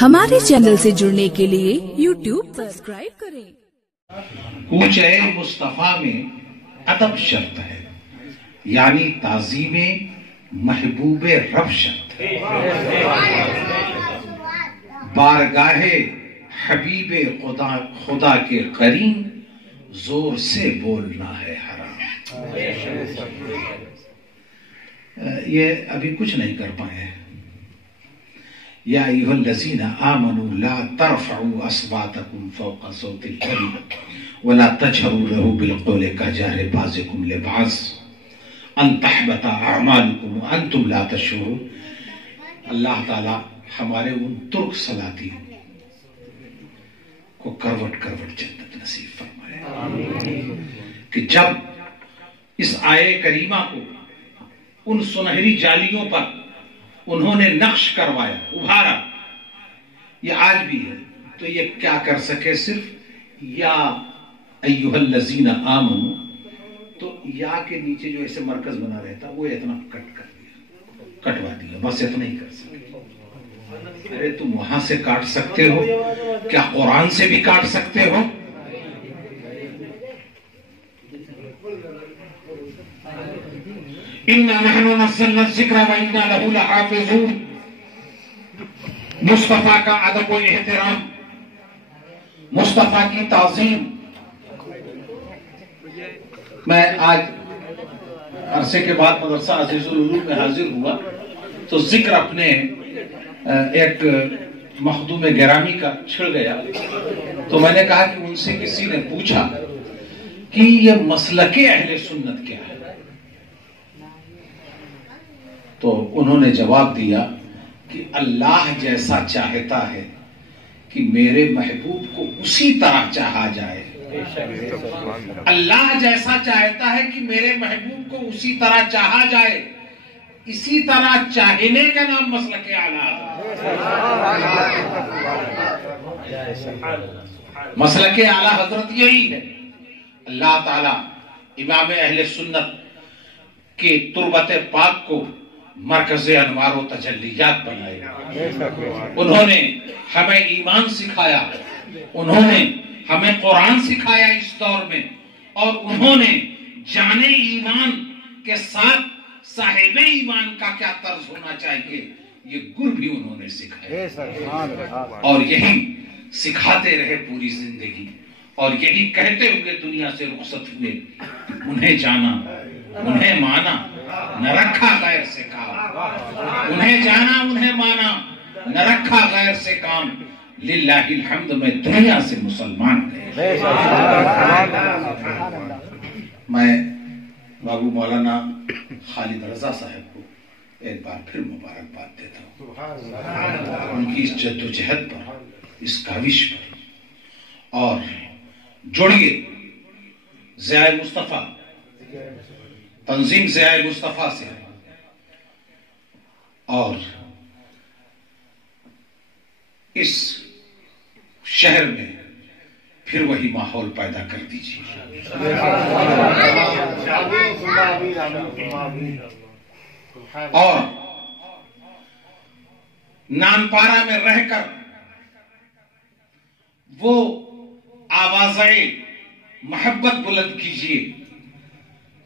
ہمارے چینل سے جڑنے کے لیے YouTube سبسکرائب کریں۔ کوچے مصطفیٰ میں ادب شرط ہے، یعنی تعظیم محبوب رب شرط ہے۔ بارگاہ حبیب خدا کے قرین زور سے بولنا ہے حرام۔ یہ ابھی کچھ نہیں کر پائے۔ یا ایھا الذین آمنوا لا ترفعوا اصواتکم فوق صوت النبی ولا تجهروا له بالقول كجهر بعضكم لبعض ان تحبط اعمالكم وانتم لا تشعرون۔ اللہ تعالی ہمارے ان ترک سلاطین کو کروٹ کروٹ جنت نصیب فرمائے کہ جب اس آیے کریمہ کو ان سنہری جالیوں پر انہوں نے نقش کروایا، ابھارا، یہ آج بھی ہے، تو یہ کیا کر سکے؟ صرف یا ایھا الذین آمنوا، تو یا کے نیچے جو ایسے مرکز بنا رہتا وہ اتنا کٹ کر دیا، کٹوا دیا، بس اتنا ہی کر سکے۔ ارے تم وہاں سے کاٹ سکتے ہو، کیا قرآن سے بھی کاٹ سکتے ہو؟ اِنَّا نَحْنُ نَزَّلْنَا الذِّكْرَ وَإِنَّا لَهُ لَحَافِظُونَ۔ مصطفیٰ کا ادب و احترام، مصطفیٰ کی تعظیم۔ میں آج عرصے کے بعد مدرسہ عزیز العلوم میں حاضر ہوا تو ذکر اپنے ایک مخدوم گرامی کا چھڑ گیا، تو میں نے کہا کہ ان سے کسی نے پوچھا کہ یہ مسلک اہل سنت کیا ہے، تو انہوں نے جواب دیا کہ اللہ جیسا چاہتا ہے کہ میرے محبوب کو اسی طرح چاہا جائے، اللہ جیسا چاہتا ہے کہ میرے محبوب کو اسی طرح چاہا جائے، اسی طرح چاہنے کا نام مسلک اعلیٰ ہے۔ مسلک اعلیٰ حضرت یہی ہے۔ اللہ تعالیٰ امام اہل سنت کے تربت پاک کو مرکز انوار و تجلیات بنائے۔ انہوں نے ہمیں ایمان سکھایا، انہوں نے ہمیں قرآن سکھایا اس دور میں، اور انہوں نے جانے ایمان کے ساتھ صاحب ایمان کا کیا طرز ہونا چاہیے یہ گر بھی انہوں نے سکھایا، اور یہی سکھاتے رہے پوری زندگی، اور یہی کہتے ہوئے دنیا سے رخصت ہوئے، انہیں جانا، انہیں مانا، نہ رکھا غیر سے کام، انہیں جانا، انہیں مانا، نہ رکھا غیر سے کام، للہ الحمد میں دنیا سے مسلمان گئے۔ میں بابو مولانا خالد رضا صاحب کو ایک بار پھر مبارکباد دیتا ہوں ان کی اس جد و جہد پر، اس کاوش پر، اور جڑیے ضیاء مصطفیٰ، تنظیم ضیاء مصطفیٰ سے، اور اس شہر میں پھر وہی ماحول پیدا کر دیجیے۔ اور نانپارہ میں رہ کر وہ آوازیں محبت بلند کیجیے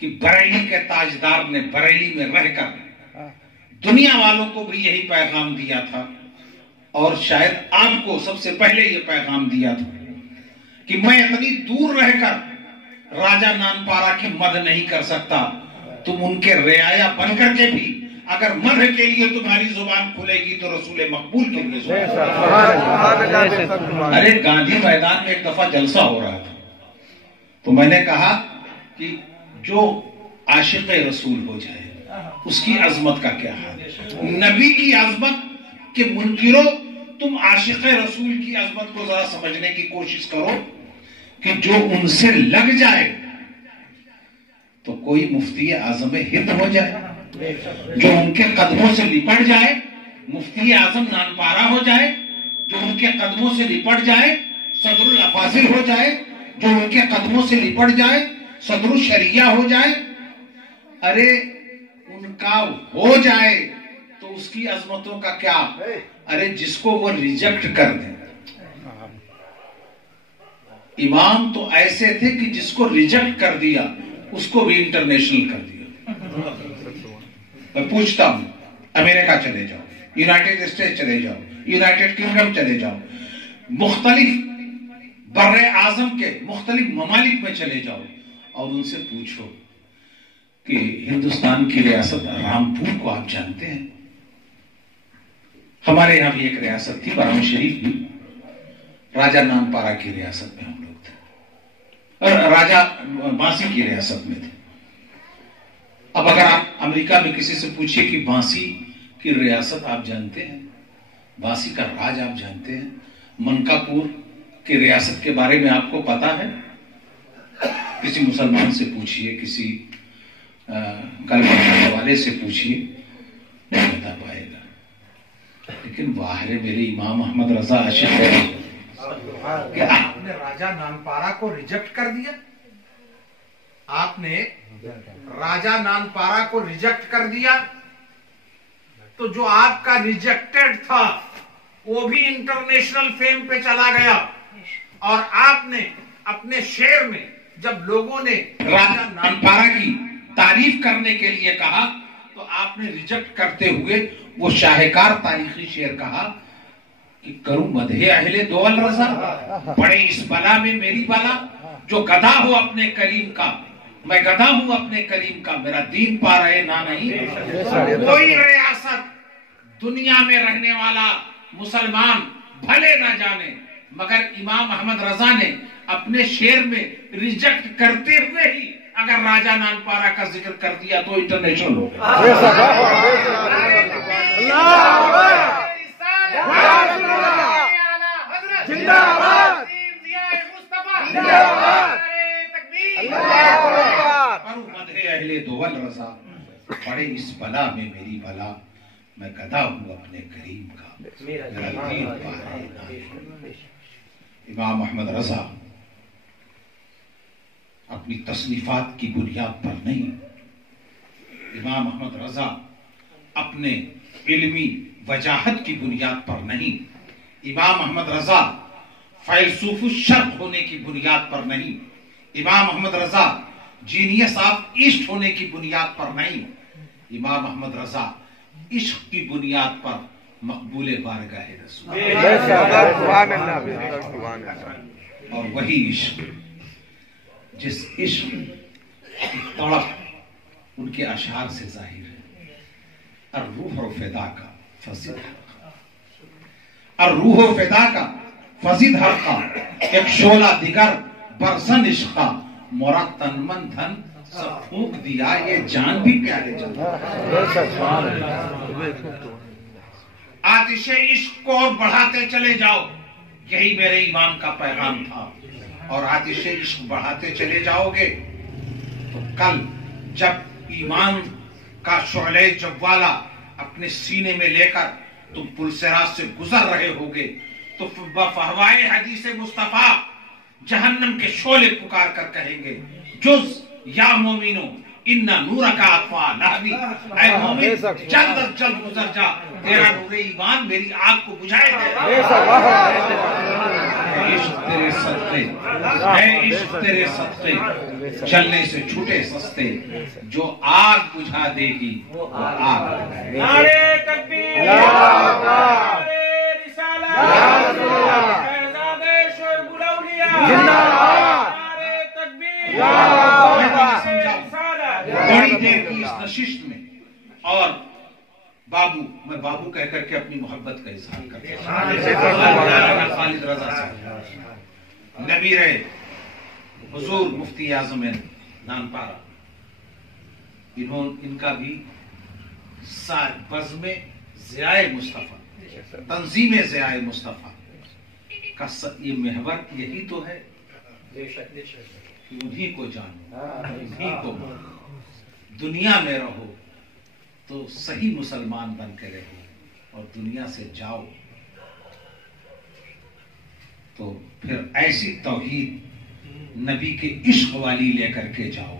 کہ بریلی کے تاجدار نے بریلی میں رہ کر دنیا والوں کو بھی یہی پیغام دیا تھا، اور شاید آپ کو سب سے پہلے یہ پیغام دیا تھا کہ میں اتنی دور رہ کر راجہ نانپارہ کی مدح نہیں کر سکتا، تم ان کے رعایا بن کر کے بھی اگر مدح کے لیے تمہاری زبان کھلے گی تو رسول مقبول کے لیے زبان۔ ارے گاندھی میدان میں ایک دفعہ جلسہ ہو رہا تھا، تو میں نے کہا کہ جو عاشق رسول ہو جائے اس کی عظمت کا کیا حال ہے؟ نبی کی عظمت کے منکرو، تم عاشق رسول کی عظمت کو ذرا سمجھنے کی کوشش کرو کہ جو ان سے لگ جائے تو کوئی مفتی اعظم ہند ہو جائے، جو ان کے قدموں سے لپٹ جائے مفتی اعظم نانپارہ ہو جائے، جو ان کے قدموں سے لپٹ جائے صدر الافاضل ہو جائے، جو ان کے قدموں سے لپٹ جائے صدر الشریعہ ہو جائے۔ ارے ان کا ہو جائے تو اس کی عظمتوں کا کیا؟ ارے جس کو وہ ریجیکٹ کر دیں. امام تو ایسے تھے کہ جس کو ریجیکٹ کر دیا اس کو بھی انٹرنیشنل کر دیا. میں پوچھتا ہوں، امریکہ چلے جاؤ، یونائٹڈ اسٹیٹ چلے جاؤ، یونائٹڈ کنگڈم چلے جاؤ، مختلف بر اعظم کے مختلف ممالک میں چلے جاؤ اور ان سے پوچھو کہ ہندوستان کی ریاست رامپور کو آپ جانتے ہیں؟ ہمارے یہاں بھی ایک ریاست تھی، برہم شریف بھی، راجہ نامپارا کی ریاست میں ہم لوگ تھے، اور راجہ بانسی کی ریاست میں تھے. اب اگر آپ امریکہ میں کسی سے پوچھیں کہ بانسی کی ریاست آپ جانتے ہیں، بانسی کا راج آپ جانتے ہیں، منکاپور کی ریاست کے بارے میں آپ کو پتا ہے؟ کسی مسلمان سے پوچھئے، کسی کلمہ پڑھنے والے سے پوچھئے، نہیں بتا پائے گا. لیکن واہ ہے میرے امام احمد رضا عاشق ہے کہ آپ نے راجہ نانپارا کو ریجیکٹ کر دیا. آپ نے راجہ نانپارا کو ریجیکٹ کر دیا تو جو آپ کا ریجیکٹڈ تھا وہ بھی انٹرنیشنل فیم پہ چلا گیا. اور آپ نے اپنے شعر میں جب لوگوں نے راجہ نانپارا کی تعریف کرنے کے لیے کہا تو آپ نے ریجیکٹ کرتے ہوئے وہ شاہکار تاریخی شعر کہا کہ کروں مدح اہل دول رضا، پڑے اس بلا میں میری بلا، جو گدھا ہو اپنے کریم کا، میں گدھا ہوں اپنے کریم کا، میرا دین پا رہے نہ نہیں. کوئی ریاست دنیا میں رہنے والا مسلمان بھلے نہ جانے مگر امام احمد رضا نے اپنے شعر میں ریجیکٹ کرتے ہوئے ہی اگر راجہ نانپارا کا ذکر کر دیا تو انٹرنیشنل ہو گیا. اہل دول رضا، پڑے اس بلا میں میری بلا، میں گدھا ہوں اپنے کریم کا، میرا دین پا رہے نہ نہیں. امام احمد رضا اپنی تصنیفات کی بنیاد پر نہیں، امام احمد رضا اپنے علمی وجاہت کی بنیاد پر نہیں، امام احمد رضا فیلسوف الشرق ہونے کی بنیاد پر نہیں، امام Ahmad Raza genius of asset ہونے کی بنیاد پر نہیں، امام احمد رضا عشق کی بنیاد پر مقبول بارگاہ رسول. اور وہی عشق جس عشق کی تڑپ ان کے اشعار سے ظاہر ہے. الروح و فدا کا فزد حقا، الروح و فدا کا فزد حقا، ایک شعلہ دیگر برزن عشقا، مورا تن من دھن سب پھونک دیا، یہ جان بھی پیارے جان. آتش عشق کو اور بڑھاتے چلے جاؤ، یہی میرے امام کا پیغام تھا. اور آتش عشق بڑھاتے چلے جاؤ گے تو کل جب ایمان کا شعلہ جوالا اپنے سینے میں لے کر تم پل صراط سے گزر رہے ہوگے تو بفہوائے حدیث مصطفیٰ جہنم کے شعلے پکار کر کہیں گے جز یا مومنو ان نور کا اطفا لہوی، اے مومن جلد از جلد گزر جا، تیرا نور ایمان میری آگ کو بجھائے گا. عشق تیرے صدقے، اے عشق تیرے صدقے، چلنے سے چھوٹے سستے، جو آگ بجھا دے گی وہ آگ. نعرے تکبیر، نعرے رسالت، شہزادے شعیب الاولیاء، نعرے تکبیر، بڑی دیر کی اس نشست میں. اور بابو، میں بابو کہہ کر کے اپنی محبت کا اظہار کرتا ہوں، خالد رضا صاحب نبیر حضور مفتی اعظم نانپارا، ان کا بھی بزم ضیاء مصطفیٰ، تنظیم ضیاء مصطفیٰ کا یہ محور یہی تو ہے کہ انہی کو جانو، انہی کو مانو، دنیا میں رہو تو صحیح مسلمان بن کے رہو، اور دنیا سے جاؤ تو پھر ایسی توحید نبی کے عشق والی لے کر کے جاؤ.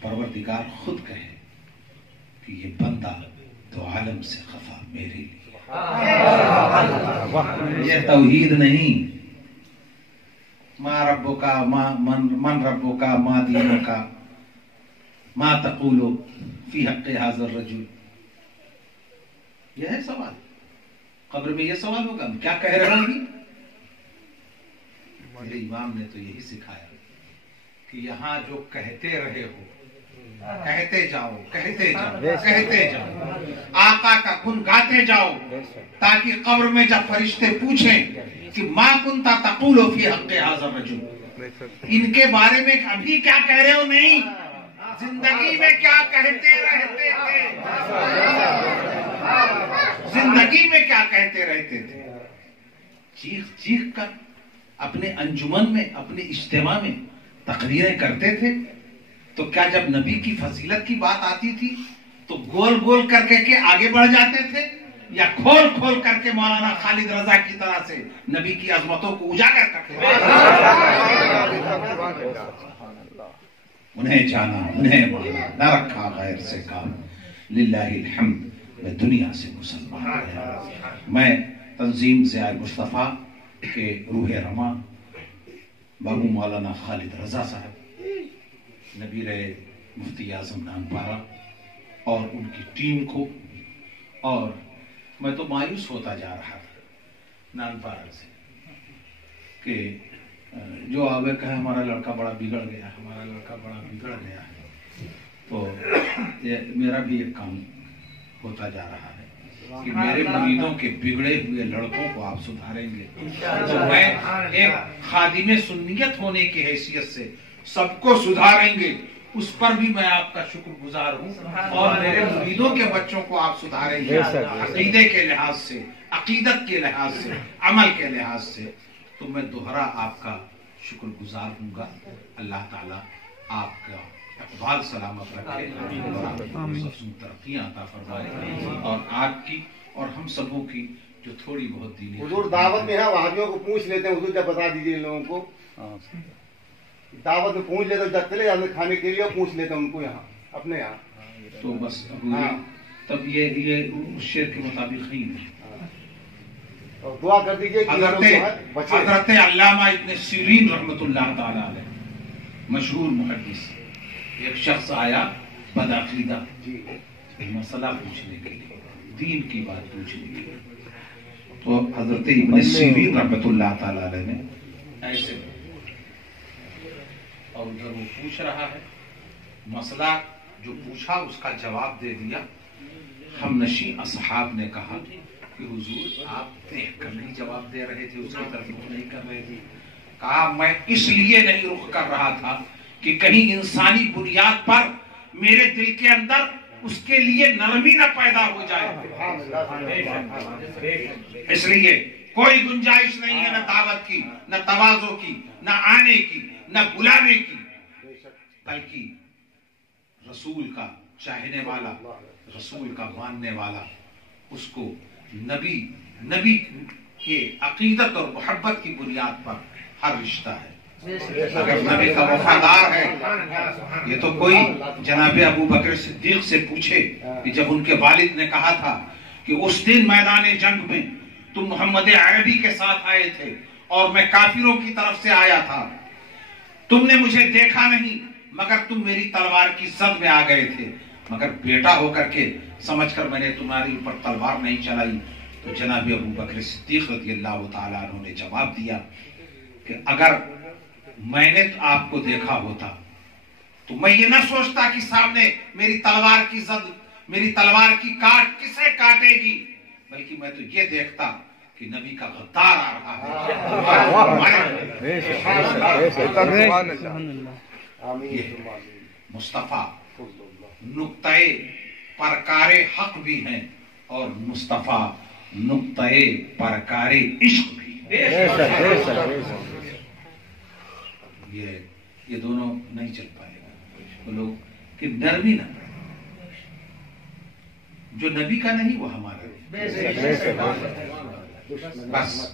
پروردگار خود کہے کہ یہ بندہ دو عالم سے خفا میرے لیے. یہ توحید نہیں. ما ربو کا من ربو کا ما دینو کا ما تقولو فی حق حاضر الرجل. یہ ہے سوال. قبر میں یہ سوال ہوگا کیا کہہ رہے ہوں. میرے امام نے تو یہی سکھایا کہ یہاں جو کہتے رہے ہو کہتے جاؤ کہتے جاؤ کہتے جاؤ, آقا کا گن گاتے جاؤ, تاکہ قبر میں جب فرشتے پوچھیں کہ ما کنتا تقول فی حق ھذا الرجل, ان کے بارے میں ابھی کیا کہہ رہے ہو, نہیں زندگی میں کیا کہتے رہتے تھے, زندگی میں کیا کہتے رہتے تھے. چیخ چیخ کر اپنے انجمن میں اپنے اجتماع میں تقریریں کرتے تھے. تو کیا جب نبی کی فضیلت کی بات آتی تھی تو گول گول کر کے آگے بڑھ جاتے تھے, یا کھول کھول کر کے مولانا خالد رضا کی طرح سے نبی کی عظمتوں کو اجاگر کرتے تھے. انہیں جانا انہیں مانا نہ رکھا غیر سے کام. للہ الحمد. میں دنیا سے مسلمان ہوں. میں تنظیم ضیاء مصطفیٰ کے روح رما بابو مولانا خالد رضا صاحب, نبیر مفتی اعظم نانپارہ اور ان کی ٹیم کو, اور میں تو مایوس ہوتا جا رہا تھا نانپارہ سے کہ جو آگے کہے ہمارا لڑکا بڑا بگڑ گیا, ہمارا لڑکا بڑا بگڑ گیا. تو میرا بھی ایک کام ہوتا جا رہا ہے کہ میرے مریدوں کے بگڑے ہوئے لڑکوں کو آپ سدھاریں گے. تو میں ایک خادم سنیت ہونے کی حیثیت سے سب کو سدھاریں گے, اس پر بھی میں آپ کا شکر گزار ہوں. اور میرے مریدوں کے بچوں کو آپ سدھاریں گے عقیدے کے لحاظ سے, عقیدت کے لحاظ سے, عمل کے لحاظ سے. تو میں دوہرا آپ کا شکر گزار ہوں گا. اللہ تعالیٰ آپ کا اقبال سلامت رکھے اور آپ کی ترقیاں عطا فرمائے, اور آپ کی اور ہم سبوں کی جو تھوڑی بہت دینی. حضور دعوت میں ہے, وہابیوں کو پوچھ لیتے ہیں, حضور جب بتا دیجیے ان لوگوں کو. دعوت میں پوچھ لیتے, جب چلے جاتے کھانے کے لیے پوچھ لیتے ان کو یہاں اپنے یہاں. تو بس تب یہ اس شعر کے مطابق نہیں ہے. اور دعا کر دیجیے حضرت علامہ ابن سیرین رحمۃ اللہ تعالی علیہ, مشہور محدث, ایک شخص آیا بدعقیدہ مسئلہ پوچھنے کے لیے, دین کی بات پوچھنے کے لیے. تو حضرت ابن سیرین رحمۃ اللہ تعالی علیہ نے ایسے, اور ادھر وہ پوچھ رہا ہے, مسئلہ جو پوچھا اس کا جواب دے دیا. ہم نشی اصحاب نے کہا کہ حضور آپ دیکھ کر نہیں جواب دے رہے تھے, اس کی طرف رخ نہیں کر رہے تھے. کہا میں اس لیے نہیں رخ کر رہا تھا کہ کہیں انسانی بنیاد پر میرے دل کے اندر اس کے لیے نرمی نہ پیدا ہو جائے. اس لیے کوئی گنجائش نہیں ہے نہ دعوت کی, نہ تواضع کی, نہ آنے کی, نہ بلانے کی, بلکہ رسول کا چاہنے والا, رسول کا ماننے والا, اس کو نبی کے عقیدت اور محبت کی بنیاد پر ہر رشتہ ہے. اگر نبی کا وفادار ہے, یہ تو کوئی جناب ابو بکر صدیق سے پوچھے کہ جب ان کے والد نے کہا تھا کہ اس دن میدان جنگ میں تم محمد عربی کے ساتھ آئے تھے اور میں کافروں کی طرف سے آیا تھا, تم نے مجھے دیکھا نہیں مگر تم میری تلوار کی زد میں آ گئے تھے, مگر بیٹا ہو کر کے سمجھ کر میں نے تمہاری اوپر تلوار نہیں چلائی. تو جناب ابو بکر صدیق رضی اللہ تعالیٰ عنہ نے جواب دیا کہ اگر میں نے آپ کو دیکھا ہوتا تو میں یہ نہ سوچتا کہ سامنے میری تلوار کی زد, میری تلوار کی کاٹ کسے کاٹے گی, بلکہ میں تو یہ دیکھتا کہ نبی کا غدار آ رہا ہے. مصطفیٰ نقطۂ پرکار حق بھی ہیں اور مصطفیٰ نقطۂ پرکار عشق بھی. یہ دونوں نہیں چل پائے گا. وہ لوگ کہ نرمی نہ پڑے, جو نبی کا نہیں وہ ہمارا نہیں. بس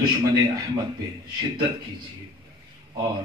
دشمن احمد پہ شدت کیجیے اور